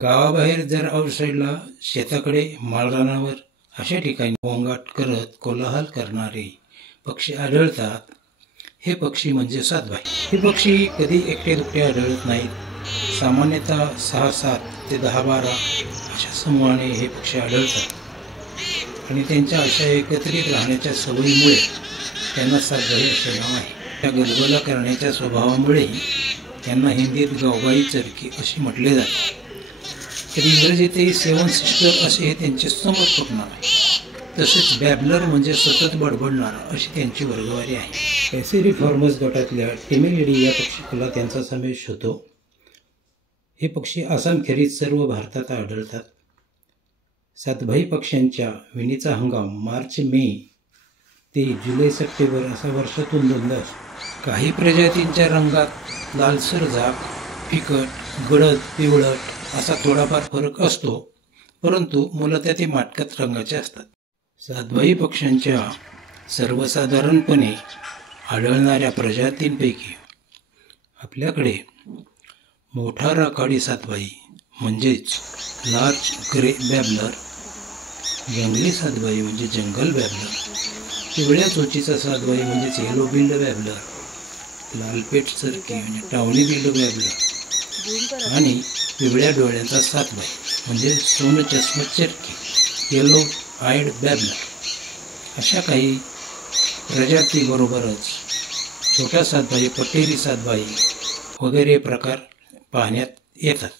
गावाबाहेर जर आउटसाईडला शेताकडे माळरानावर अशा ठिकाणी गोंगाट करत कोलाहल करणारे पक्षी आढळतात. हे पक्षी म्हणजे सातभाई. हे पक्षी कधी एकटे दुकटे आढळत नाहीत. सामान्यतः 6-7 ते 10-12 अशा समूहाने हे पक्षी आढळतात आणि त्यांच्या अशा एकत्रित राहण्याच्या सवयीमुळे त्यांना सातभाई असे नाव आहे. त्या गलबला करण्याच्या स्वभावामुळेही त्यांना हिंदीत गावबाई चरकी असे म्हटले जाते. तर इंग्रजीतही 7 सिस्टर असे हे त्यांचे समर्पक नाव आहे. तसेच बॅबलर म्हणजे सतत बडबडणारा अशी त्यांची वर्गवारी आहे. पॅसिरिफॉर्मस गटातल्या टिमेलिडी या पक्षीकुलात त्यांचा समावेश होतो. हे पक्षी आसामखेरीज सर्व भारतात आढळतात. सातभाई पक्ष्यांच्या विणीचा हंगाम मार्च-मे ते जुलै-सप्टेंबर असा वर्षातून 2दा असतो. काही प्रजातींच्या रंगात लालसर झाक, फिकट, गडद, पिवळट असा थोडाफार फरक असतो, परंतु मूलतः ते माटकत रंगाचे असतात. सातभाई पक्ष्यांच्या सर्वसाधारणपणे आढळणाऱ्या प्रजातींपैकी आपल्याकडे मोठा राखाडी सातभाई म्हणजेच लार्ज ग्रे बॅबलर, जंगली सातभाई म्हणजे जंगल बॅबलर, पिवळ्या चोचीचा सातभाई म्हणजेच येलो बिल्ड बॅबलर, लालपेट चरकी म्हणजे टावणी बिल्ड बॅबलर आणि पिवळ्या डोळ्यांचा सातभाई म्हणजे सोनचष्मा चरकी, येलो आयड बॅबलर अशा काही प्रजातीबरोबरच छोटा सातभाई, पटेरी सातभाई वगैरे प्रकार पाहण्यात येतात.